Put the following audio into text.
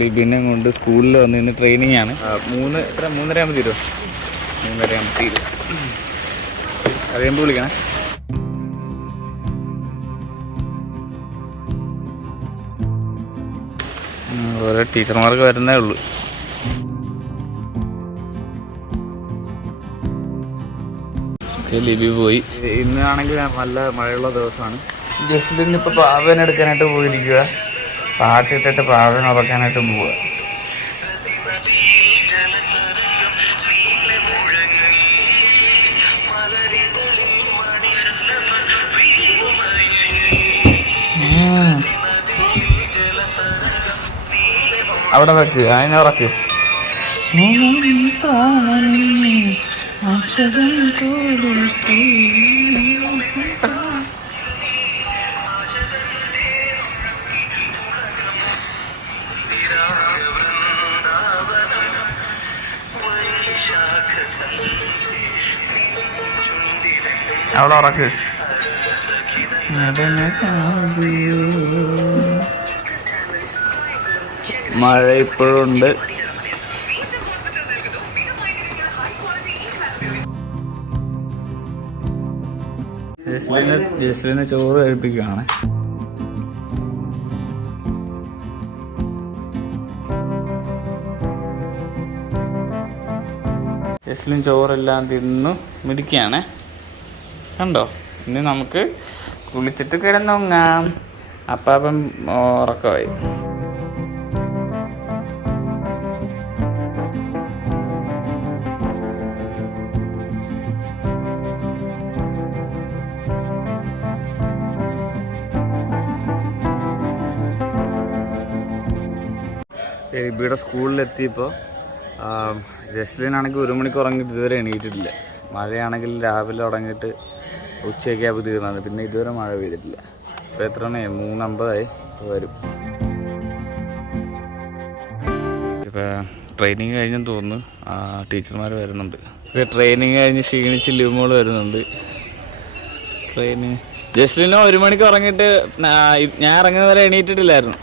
ലിബിനെ കൊണ്ട് സ്കൂളിൽ വന്ന് ഇന്ന് ട്രെയിനിങ് ആണ്. 3:30 ആകുമ്പോൾ തീരും. 3:30 ആകുമ്പോൾ തീരും. അറിയുമ്പോൾ വിളിക്കണം. ഓരോ ടീച്ചർമാർക്ക് വരുന്നേ ഉള്ളൂ. ലിബി പോയി. ഇന്നാണെങ്കിൽ നല്ല മഴയുള്ള ദിവസമാണ്. ജസ്ലിൻ ഇപ്പോൾ പാവൻ എടുക്കാനായിട്ട് പോയിരിക്കുക. പാട്ടിട്ടിട്ട് പാവൻ ഉറക്കാനായിട്ട് പോവുക. അവിടെ വെക്ക്, അതിനെ ഉറക്ക്. അവിടെ ഉറക്ക്. മഴ ഇപ്പോഴുണ്ട്. ജസ്ലിനെ ചോറ് കഴിപ്പിക്കുകയാണ്. ജസ്ലിൻ ചോറെല്ലാം തിന്നു മിടിക്കുകയാണ്. കണ്ടോ? ഇനി നമുക്ക് കുളിച്ചിട്ട് കിടന്നുറങ്ങാം. അപ്പം ഉറക്കമായി. ഇവിടെ സ്കൂളിലെത്തിയപ്പോൾ ജസ്ലിനാണെങ്കിൽ 1 മണിക്ക് ഉറങ്ങിയിട്ട് ഇതുവരെ എണീറ്റിട്ടില്ല. മഴയാണെങ്കിൽ രാവിലെ തുടങ്ങിയിട്ട് ഉച്ചയൊക്കെ ആകുമ്പോൾ തീർന്നത്. പിന്നെ ഇതുവരെ മഴ പെയ്തിട്ടില്ല. ഇപ്പോൾ എത്ര മണിയായി? 3:50 വരും. ഇപ്പോൾ ട്രെയിനിങ് കഴിഞ്ഞെന്ന് തോന്നുന്നു. ടീച്ചർമാർ വരുന്നുണ്ട്. ഇപ്പോൾ ട്രെയിനിങ് കഴിഞ്ഞ് ക്ഷീണിച്ച് ലിമോൾ വരുന്നുണ്ട്. ട്രെയിനിങ് ജസ്ലിനോ 1 മണിക്ക് ഉറങ്ങിയിട്ട് ഞാൻ ഇറങ്ങുന്നവരെ എണീറ്റിട്ടില്ലായിരുന്നു.